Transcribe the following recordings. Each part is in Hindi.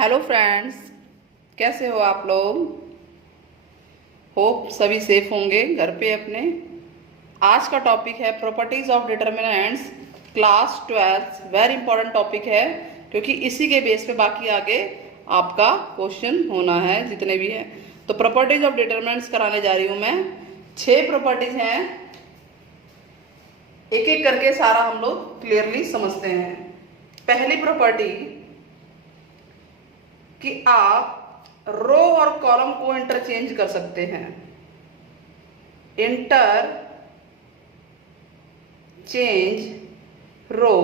हेलो फ्रेंड्स, कैसे हो आप लोग। होप सभी सेफ होंगे घर पे अपने। आज का टॉपिक है properties of determinants, class 12। Very important topic है क्योंकि इसी के बेस पे बाकी आगे आपका क्वेश्चन होना है जितने भी हैं। तो प्रॉपर्टीज ऑफ डिटर्मिनेंट्स कराने जा रही हूँ मैं। 6 प्रॉपर्टीज हैं, एक एक करके सारा हम लोग क्लियरली समझते हैं। पहली प्रॉपर्टी कि आप रो और कॉलम को इंटरचेंज कर सकते हैं। Interchange row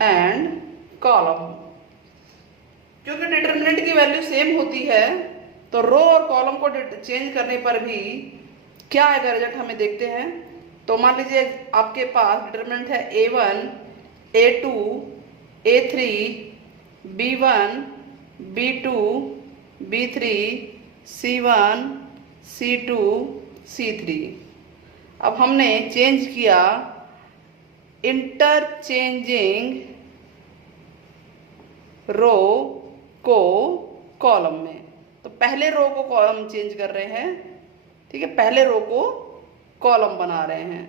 and column. क्योंकि डिटर्मिनेंट की वैल्यू सेम होती है तो रो और कॉलम को चेंज करने पर भी क्या आएगा रिजल्ट हमें देखते हैं। तो मान लीजिए आपके पास डिटर्मिनेंट है A1, A2, A3, B1, B2, B3, C1, C2, C3। अब हमने चेंज किया इंटरचेंजिंग रो को कॉलम में। तो पहले रो को कॉलम चेंज कर रहे हैं, ठीक है, पहले रो को कॉलम बना रहे हैं।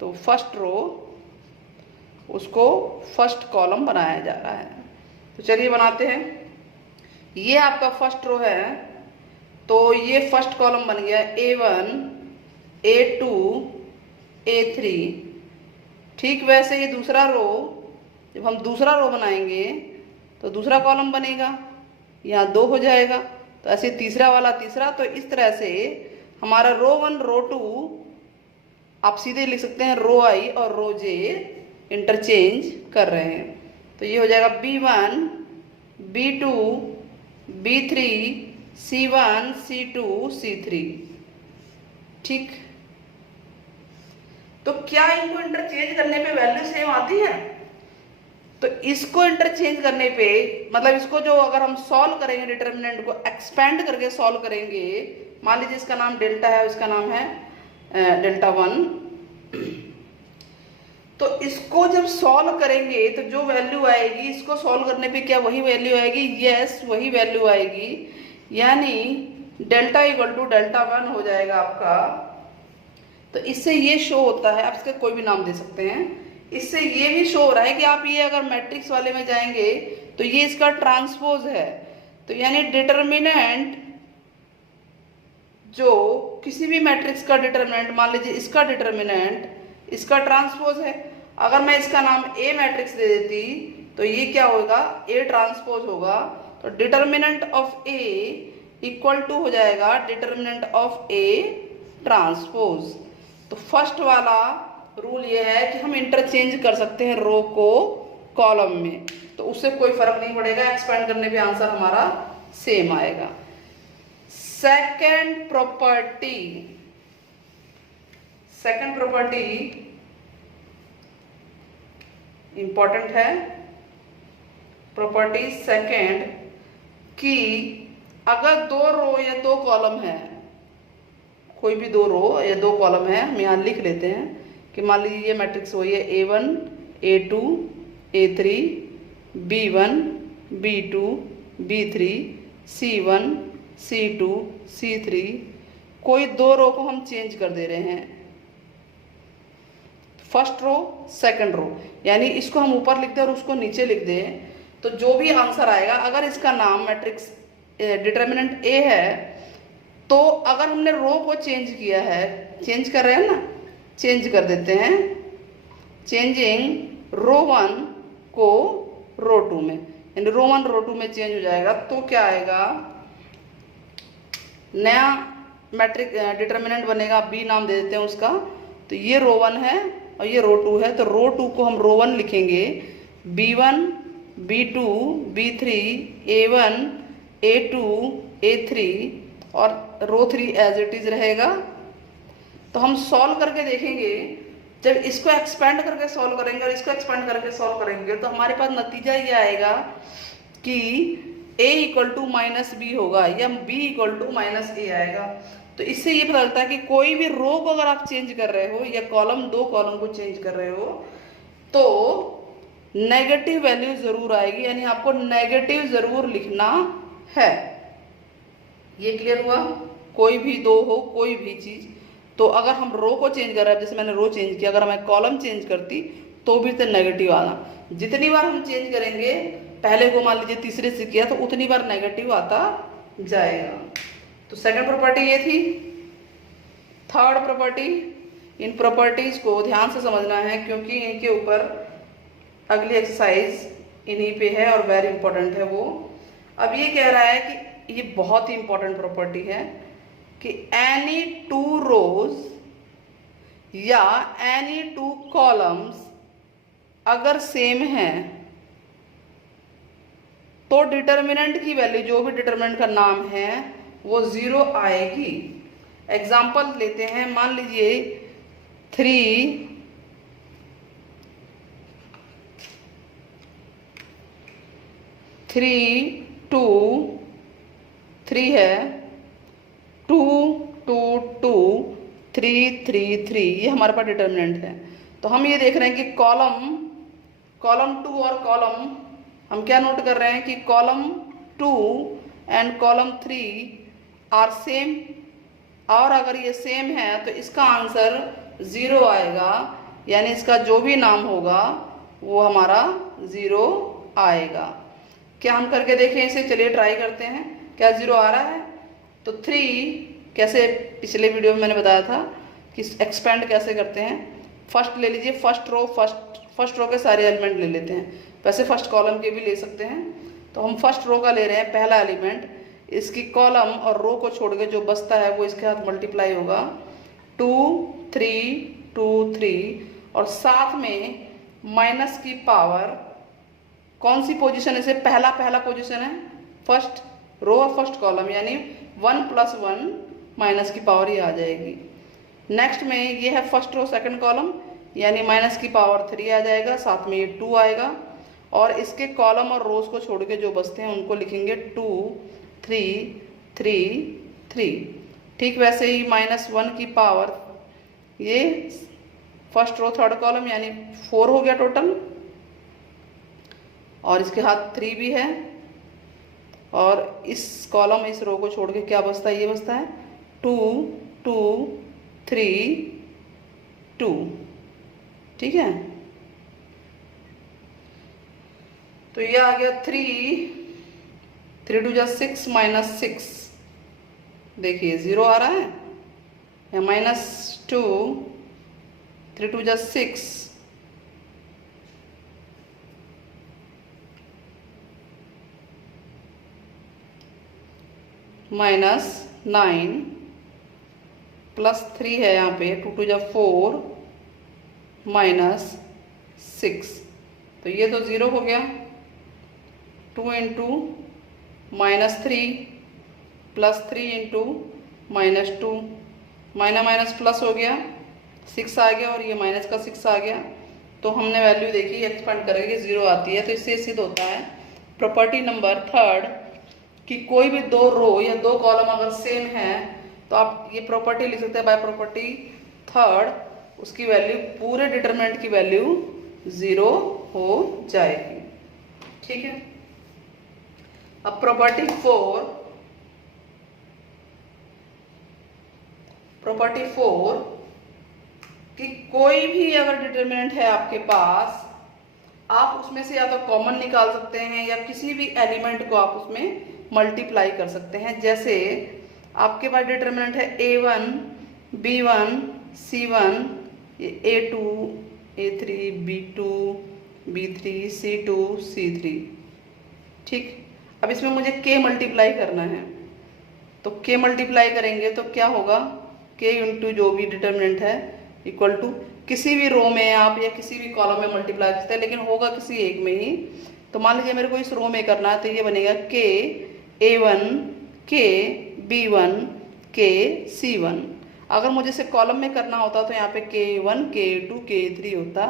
तो फर्स्ट रो उसको फर्स्ट कॉलम बनाया जा रहा है। तो चलिए बनाते हैं। ये आपका फर्स्ट रो है तो ये फर्स्ट कॉलम बन गया A1, A2, A3। ठीक वैसे ये दूसरा रो, जब हम दूसरा रो बनाएंगे तो दूसरा कॉलम बनेगा, यहाँ 2 हो जाएगा। तो ऐसे तीसरा वाला तीसरा। तो इस तरह से हमारा रो 1 रो 2 आप सीधे लिख सकते हैं रो I और रो J इंटरचेंज कर रहे हैं। तो ये हो जाएगा B1, B2, B3, C1, C2, C3। ठीक, तो क्या इनको इंटरचेंज करने पे वैल्यू सेम आती है? तो इसको इंटरचेंज करने पे मतलब इसको जो अगर हम सॉल्व करेंगे, डिटर्मिनेंट को एक्सपेंड करके सॉल्व करेंगे, मान लीजिए इसका नाम डेल्टा है, इसका नाम है डेल्टा 1। तो इसको जब सॉल्व करेंगे तो जो वैल्यू आएगी, इसको सॉल्व करने पे क्या वही वैल्यू आएगी? यस, वही वैल्यू आएगी। यानी डेल्टा इक्वल टू डेल्टा 1 हो जाएगा आपका। तो इससे ये शो होता है, आप इसका कोई भी नाम दे सकते हैं। इससे ये भी शो हो रहा है कि आप ये अगर मैट्रिक्स वाले में जाएंगे तो ये इसका ट्रांसपोज है। तो यानी डिटर्मिनेंट जो किसी भी मैट्रिक्स का डिटर्मिनेंट, मान लीजिए इसका डिटर्मिनेंट इसका ट्रांसपोज है। अगर मैं इसका नाम ए मैट्रिक्स दे देती तो ये क्या होगा? ए ट्रांसपोज होगा। तो determinant of a equal to हो जाएगा डिटर्मिनेंट ऑफ ए ट्रांसपोज। तो फर्स्ट वाला रूल ये है कि हम इंटरचेंज कर सकते हैं रो को कॉलम में, तो उससे कोई फर्क नहीं पड़ेगा, एक्सपेंड करने पे आंसर हमारा सेम आएगा। Second property, second property important है। प्रॉपर्टी सेकंड कि अगर 2 रो या 2 कॉलम है, कोई भी 2 रो या 2 कॉलम है, हम यहाँ लिख लेते हैं कि मान लीजिए ये मैट्रिक्स वही है A1, A2, A3, B1, B2, B3, C1, C2, C3। कोई 2 रो को हम चेंज कर दे रहे हैं, फर्स्ट रो सेकंड रो, यानी इसको हम ऊपर लिख दें और उसको नीचे लिख दें, तो जो भी आंसर आएगा, अगर इसका नाम मैट्रिक्स डिटर्मिनेंट A है तो अगर हमने रो को चेंज किया है, चेंज कर रहे हैं ना, चेंज कर देते हैं, चेंजिंग रो 1 को रो 2 में, यानी रो 1 रो 2 में चेंज हो जाएगा। तो क्या आएगा? नया मैट्रिक डिटर्मिनेंट बनेगा, बी नाम दे देते हैं उसका। तो ये रो 1 है और ये रो 2 है, तो रो 2 को हम रो 1 लिखेंगे, B1, B2, B3, A1, A2, A3 और रो 3 एज इट इज रहेगा। तो हम सॉल्व करके देखेंगे, जब इसको एक्सपेंड करके सॉल्व करेंगे और इसको एक्सपेंड करके सॉल्व करेंगे तो हमारे पास नतीजा ये आएगा कि a equal to minus b होगा या b equal to minus a आएगा। तो इससे ये पता लगता है कि कोई भी रो को अगर आप चेंज कर रहे हो या कॉलम, 2 कॉलम को चेंज कर रहे हो तो नेगेटिव वैल्यू ज़रूर आएगी, यानी आपको नेगेटिव ज़रूर लिखना है। ये क्लियर हुआ? कोई भी दो हो, कोई भी चीज़, तो अगर हम रो को चेंज कर रहे हैं, जैसे मैंने रो चेंज किया, अगर मैं कॉलम चेंज करती तो भी तो नेगेटिव आना। जितनी बार हम चेंज करेंगे, पहले को मान लीजिए तीसरे से किया, तो उतनी बार नेगेटिव आता जाएगा। तो सेकंड प्रॉपर्टी ये थी। थर्ड प्रॉपर्टी, इन प्रॉपर्टीज को ध्यान से समझना है क्योंकि इनके ऊपर अगली एक्सरसाइज इन्हीं पे है और वेरी इंपॉर्टेंट है वो। अब ये कह रहा है कि ये बहुत ही इंपॉर्टेंट प्रॉपर्टी है कि एनी टू रोज या एनी टू कॉलम्स अगर सेम है तो डिटर्मिनेंट की वैल्यू, जो भी डिटर्मिनेंट का नाम है, वो 0 आएगी। एग्जाम्पल लेते हैं, मान लीजिए 3 2 3 है, 2 2 2 3 3 3, ये हमारे पास डिटर्मिनेंट है। तो हम ये देख रहे हैं कि कॉलम 2 और कॉलम, हम क्या नोट कर रहे हैं कि column 2 and column 3 are same, और अगर ये सेम है तो इसका आंसर 0 आएगा, यानी इसका जो भी नाम होगा वो हमारा 0 आएगा। क्या हम करके देखें इसे? चलिए ट्राई करते हैं। क्या 0 आ रहा है? तो 3 कैसे, पिछले वीडियो में मैंने बताया था कि एक्सपेंड कैसे करते हैं। फर्स्ट ले लीजिए, फर्स्ट रो के सारे एलिमेंट ले लेते हैं, वैसे फर्स्ट कॉलम के भी ले सकते हैं। तो हम फर्स्ट रो का ले रहे हैं, पहला एलिमेंट, इसकी कॉलम और रो को छोड़ के जो बचता है वो इसके साथ मल्टीप्लाई होगा, 2 3 2 3, और साथ में माइनस की पावर, कौन सी पोजीशन है इसे? पहला पोजीशन है, फर्स्ट रो और फर्स्ट कॉलम, यानी 1 + 1 माइनस की पावर ही आ जाएगी। नेक्स्ट में ये है फर्स्ट रो सेकंड कॉलम, यानी माइनस की पावर 3 आ जाएगा, साथ में ये 2 आएगा, और इसके कॉलम और रोज को छोड़ के जो बचते हैं उनको लिखेंगे 2 3 3 3। ठीक वैसे ही -1 की पावर, ये फर्स्ट रो थर्ड कॉलम, यानी 4 हो गया टोटल, और इसके हाथ 3 भी है, और इस कॉलम इस रो को छोड़ के क्या बचता है? ये बचता है 2 2 3 2। ठीक है, तो ये आ गया 3 2 = 6 -6, देखिए 0 आ रहा है, या -2 3 2 = 6 -9 +3 है यहाँ पे, 2 2 = 4 -6, तो ये तो 0 हो गया। 2 × -3 +3 × -2, माइनस प्लस हो गया, 6 आ गया, और ये माइनस का 6 आ गया। तो हमने वैल्यू देखी, एक्सपेंड करेंगे 0 आती है। तो इससे सिद्ध होता है प्रॉपर्टी नंबर थर्ड कि कोई भी दो रो या दो कॉलम अगर सेम है तो आप ये प्रॉपर्टी लिख सकते हैं बाय प्रॉपर्टी थर्ड, उसकी वैल्यू, पूरे डिटरमिनेंट की वैल्यू 0 हो जाएगी। ठीक है, अब प्रॉपर्टी 4 कि कोई भी अगर डिटरमिनेंट है आपके पास, आप उसमें से या तो कॉमन निकाल सकते हैं या किसी भी एलिमेंट को आप उसमें मल्टीप्लाई कर सकते हैं। जैसे आपके पास डिटरमिनेंट है A1 B1 C1, A2 A3 B2 B3 C2 C3। ठीक, अब इसमें मुझे K मल्टीप्लाई करना है, तो K मल्टीप्लाई करेंगे तो क्या होगा? K इंटू जो भी डिटरमिनेंट है इक्वल टू, किसी भी रो में आप या किसी भी कॉलम में मल्टीप्लाई करते हैं, लेकिन होगा किसी एक में ही। तो मान लीजिए मेरे को इस रो में करना है, तो ये बनेगा K A1 K B1 K C1। अगर मुझे इसे कॉलम में करना होता तो यहाँ पे K1 K2 K3 होता,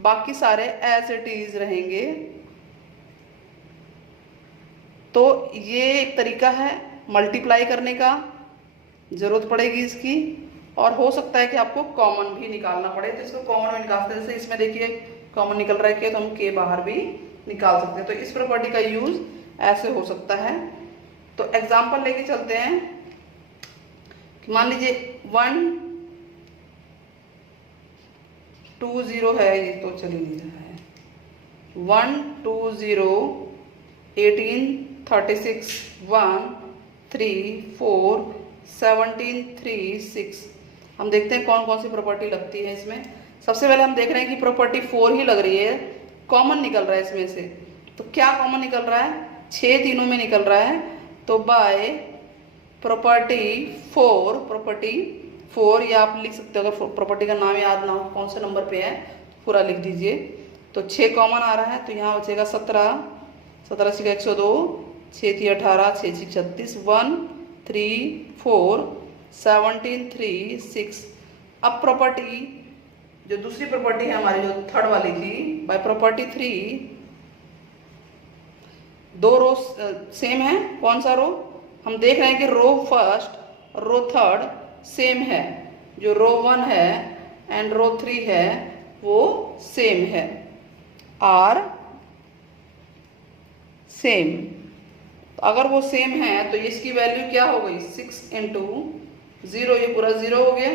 बाकी सारे एज इट इज रहेंगे। तो ये एक तरीका है मल्टीप्लाई करने का, जरूरत पड़ेगी इसकी, और हो सकता है कि आपको कॉमन भी निकालना पड़े, तो इसको कॉमन में निकालते हैं। जैसे इसमें देखिए कॉमन निकल रहा है के, तो हम के बाहर भी निकाल सकते हैं। तो इस प्रॉपर्टी का यूज ऐसे हो सकता है। तो एग्जांपल लेके चलते हैं कि मान लीजिए 1 2 0 है, ये तो चल ही नहीं रहा है। 1 2 0 18 36 1 3 4 17 3 6। हम देखते हैं कौन कौन सी प्रॉपर्टी लगती है इसमें। सबसे पहले हम देख रहे हैं कि प्रॉपर्टी 4 ही लग रही है, कॉमन निकल रहा है इसमें से। तो क्या कॉमन निकल रहा है? 6 तीनों में निकल रहा है। तो बाय प्रॉपर्टी 4 या आप लिख सकते हो, अगर प्रॉपर्टी का नाम याद ना हो कौन से नंबर पे है पूरा लिख दीजिए। तो 6 कॉमन आ रहा है, तो यहाँ बचेगा 17, 17 6 102, 6 3 18, 6 6 36, 1 3 4 17 3 6। अब प्रॉपर्टी जो दूसरी प्रॉपर्टी है हमारी, जो थर्ड वाली थी, बाय प्रॉपर्टी 3 दो रो सेम है। कौन सा रो? हम देख रहे हैं कि row first row third same है। जो रो 1 है एंड रो 3 है वो सेम है, आर सेम। तो अगर वो सेम है तो इसकी वैल्यू क्या हो गई? 6 इंटू 0, ये पूरा 0 हो गया,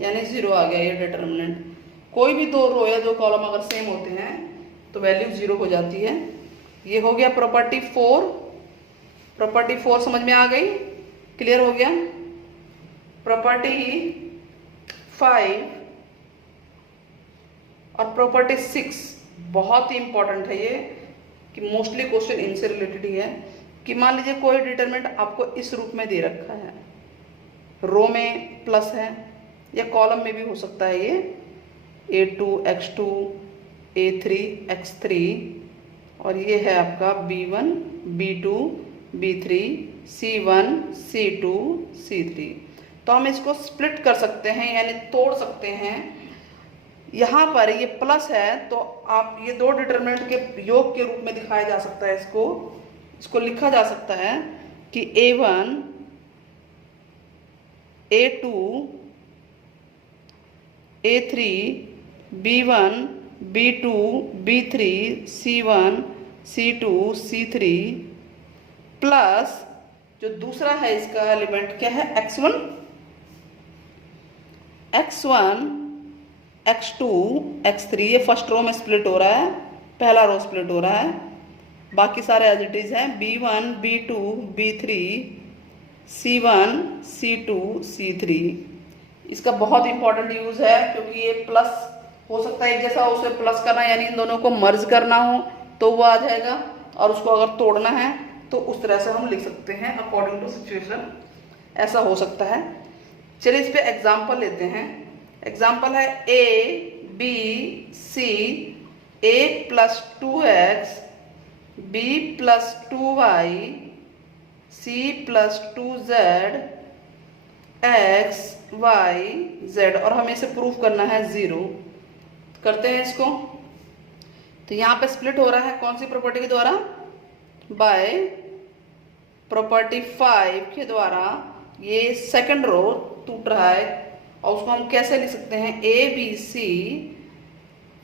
यानी 0 आ गया ये डिटर्मिनेंट। कोई भी दो रो या दो कॉलम अगर सेम होते हैं तो वैल्यू 0 हो जाती है। ये हो गया प्रॉपर्टी 4। प्रॉपर्टी 4 समझ में आ गई, क्लियर हो गया। प्रॉपर्टी 5 और प्रॉपर्टी 6 बहुत ही इंपॉर्टेंट है ये, कि मोस्टली क्वेश्चन इनसे रिलेटेड ही है। कि मान लीजिए कोई डिटरमिनेंट आपको इस रूप में दे रखा है, रो में प्लस है या कॉलम में भी हो सकता है ये, A2 X2 A3 X3, और ये है आपका B1 B2 B3 C1 C2 C3। तो हम इसको स्प्लिट कर सकते हैं, यानी तोड़ सकते हैं। यहाँ पर ये प्लस है तो आप ये दो डिटरमिनेंट के योग के रूप में दिखाया जा सकता है। इसको लिखा जा सकता है कि A1 A2 A3 B1 B2 B3 C1 C2 C3 plus जो दूसरा है इसका एलिमेंट क्या है? X1 X2 X3। ये फर्स्ट रो में स्प्लिट हो रहा है, पहला रो स्प्लिट हो रहा है, बाकी सारे एज इट इज हैं। B1 B2 B3 C1 C2 C3। इसका बहुत इंपॉर्टेंट यूज है, क्योंकि ये प्लस हो सकता है एक जैसा उसे प्लस करना, यानी इन दोनों को मर्ज करना हो तो वो आ जाएगा, और उसको अगर तोड़ना है तो उस तरह से हम लिख सकते हैं अकॉर्डिंग टू सिचुएशन, ऐसा हो सकता है। चलिए इस पे एग्जांपल लेते हैं। एग्जांपल है A B C A plus 2x B plus 2y C plus 2z x y z, और हमें इसे प्रूफ करना है 0। करते हैं इसको। तो यहाँ पे स्प्लिट हो रहा है कौन सी प्रॉपर्टी के द्वारा? बाय प्रॉपर्टी 5 के द्वारा। ये सेकंड रो टूट रहा है, और उसको हम कैसे लिख सकते हैं? A B C,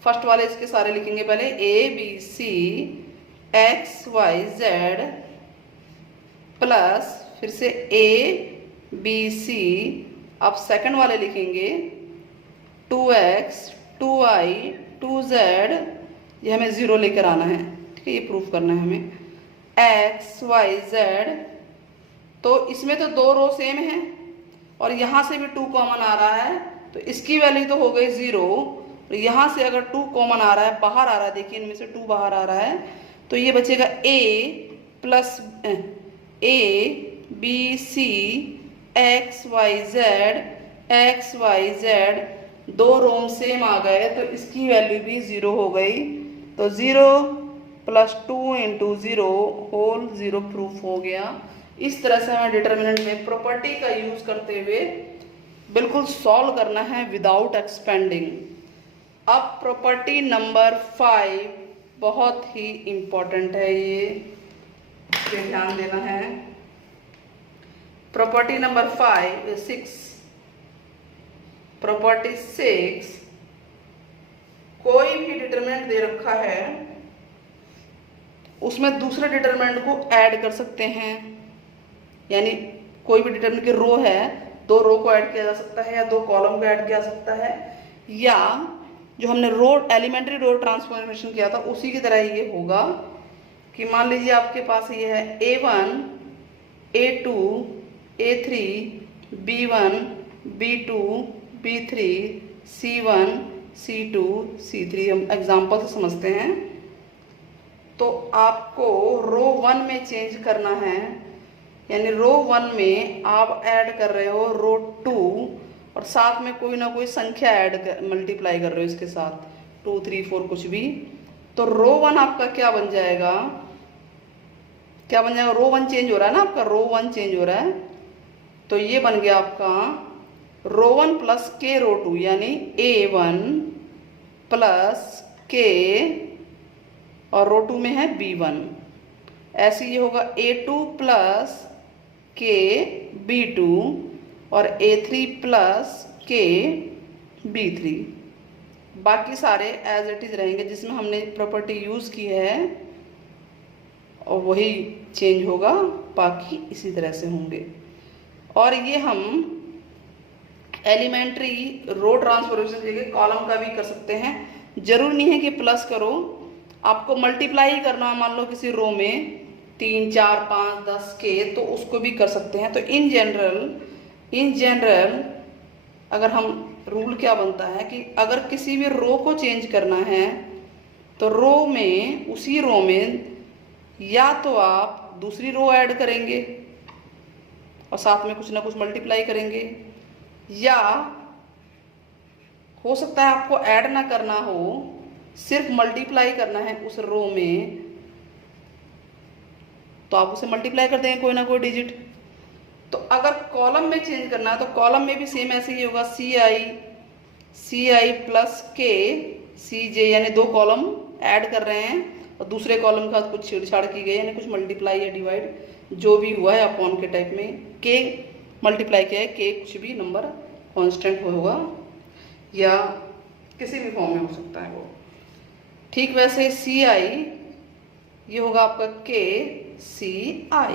फर्स्ट वाले इसके सारे लिखेंगे पहले, A B C x y z plus फिर से A B C, अब सेकंड वाले लिखेंगे 2x 2y 2z, ये हमें 0 लेकर आना है, ठीक है, ये प्रूफ करना है हमें, x y z। तो इसमें तो दो रो सेम है और यहाँ से भी 2 कॉमन आ रहा है, तो इसकी वैल्यू तो हो गई 0। और यहाँ से अगर 2 कॉमन आ रहा है, बाहर आ रहा है, देखिए इनमें से 2 बाहर आ रहा है, तो ये बचेगा A plus A B C x y z, दो रोम सेम आ गए तो इसकी वैल्यू भी 0 हो गई। तो 0 प्लस 2 इंटू 0 होल 0 प्रूफ हो गया। इस तरह से हमें डिटर्मिनेंट में प्रॉपर्टी का यूज करते हुए बिल्कुल सॉल्व करना है विदाउट एक्सपेंडिंग। अब प्रॉपर्टी नंबर 5 बहुत ही इंपॉर्टेंट है, ये पे ध्यान देना है। प्रॉपर्टी नंबर 6, प्रॉपर्टी 6, कोई भी डिटरमिनेंट दे रखा है उसमें दूसरे डिटरमिनेंट को ऐड कर सकते हैं, यानी कोई भी डिटरमिनेंट की रो है, 2 रो को ऐड किया जा सकता है या 2 कॉलम को ऐड किया जा सकता है, या जो हमने रो एलिमेंट्री रो ट्रांसफॉर्मेशन किया था उसी की तरह ये होगा कि मान लीजिए आपके पास ये है A1 A2 A3 B1 B2 B3 C1 C2 C3, हम एग्जाम्पल से समझते हैं। तो आपको रो 1 में चेंज करना है, यानी रो 1 में आप ऐड कर रहे हो रो 2 और साथ में कोई ना कोई संख्या ऐड कर मल्टीप्लाई कर रहे हो इसके साथ 2 3 4 कुछ भी, तो रो 1 आपका क्या बन जाएगा, क्या बन जाएगा, रो 1 चेंज हो रहा है ना आपका, रो 1 चेंज हो रहा है, तो ये बन गया आपका रो 1 प्लस के रो 2, यानी A1 प्लस के और रो 2 में है B1, ऐसे ये होगा A2 प्लस के B2 और A3 प्लस के B3। बाकी सारे एज इट इज रहेंगे जिसमें हमने प्रॉपर्टी यूज़ की है और वही चेंज होगा, बाकी इसी तरह से होंगे। और ये हम एलिमेंट्री रो ट्रांसफॉर्मेशन के कॉलम का भी कर सकते हैं, जरूरी नहीं है कि प्लस करो, आपको मल्टीप्लाई ही करना, मान लो किसी रो में 3 4 5 10 के, तो उसको भी कर सकते हैं। तो इन जनरल अगर हम रूल क्या बनता है कि अगर किसी भी रो को चेंज करना है तो रो में, उसी रो में या तो आप दूसरी रो ऐड करेंगे और साथ में कुछ ना कुछ मल्टीप्लाई करेंगे, या हो सकता है आपको ऐड ना करना हो, सिर्फ मल्टीप्लाई करना है उस रो में, तो आप उसे मल्टीप्लाई कर देंगे कोई ना कोई डिजिट। तो अगर कॉलम में चेंज करना है तो कॉलम में भी सेम ऐसे ही होगा, CI प्लस के CJ, यानी 2 कॉलम ऐड कर रहे हैं और दूसरे कॉलम के साथ कुछ छेड़छाड़ की गई, यानी कुछ मल्टीप्लाई या डिवाइड जो भी हुआ है अपॉन के टाइप में, के मल्टीप्लाई किया है, के कुछ भी नंबर कांस्टेंट होगा या किसी भी फॉर्म में हो सकता है वो। ठीक वैसे CI ये होगा आपका KCI,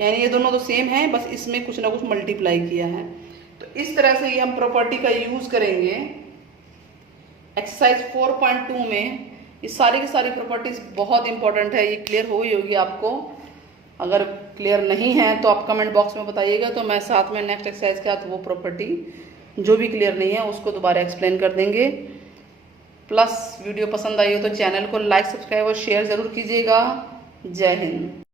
यानी ये दोनों तो सेम है, बस इसमें कुछ ना कुछ मल्टीप्लाई किया है। तो इस तरह से ये हम प्रॉपर्टी का यूज़ करेंगे एक्सरसाइज 4.2 में। ये सारी की सारी प्रॉपर्टीज बहुत इंपॉर्टेंट है, ये क्लियर हो ही होगी आपको। अगर क्लियर नहीं है तो आप कमेंट बॉक्स में बताइएगा, तो मैं साथ में नेक्स्ट एक्सरसाइज के साथ वो प्रॉपर्टी जो भी क्लियर नहीं है उसको दोबारा एक्सप्लेन कर देंगे। प्लस वीडियो पसंद आई हो तो चैनल को लाइक सब्सक्राइब और शेयर ज़रूर कीजिएगा। जय हिंद।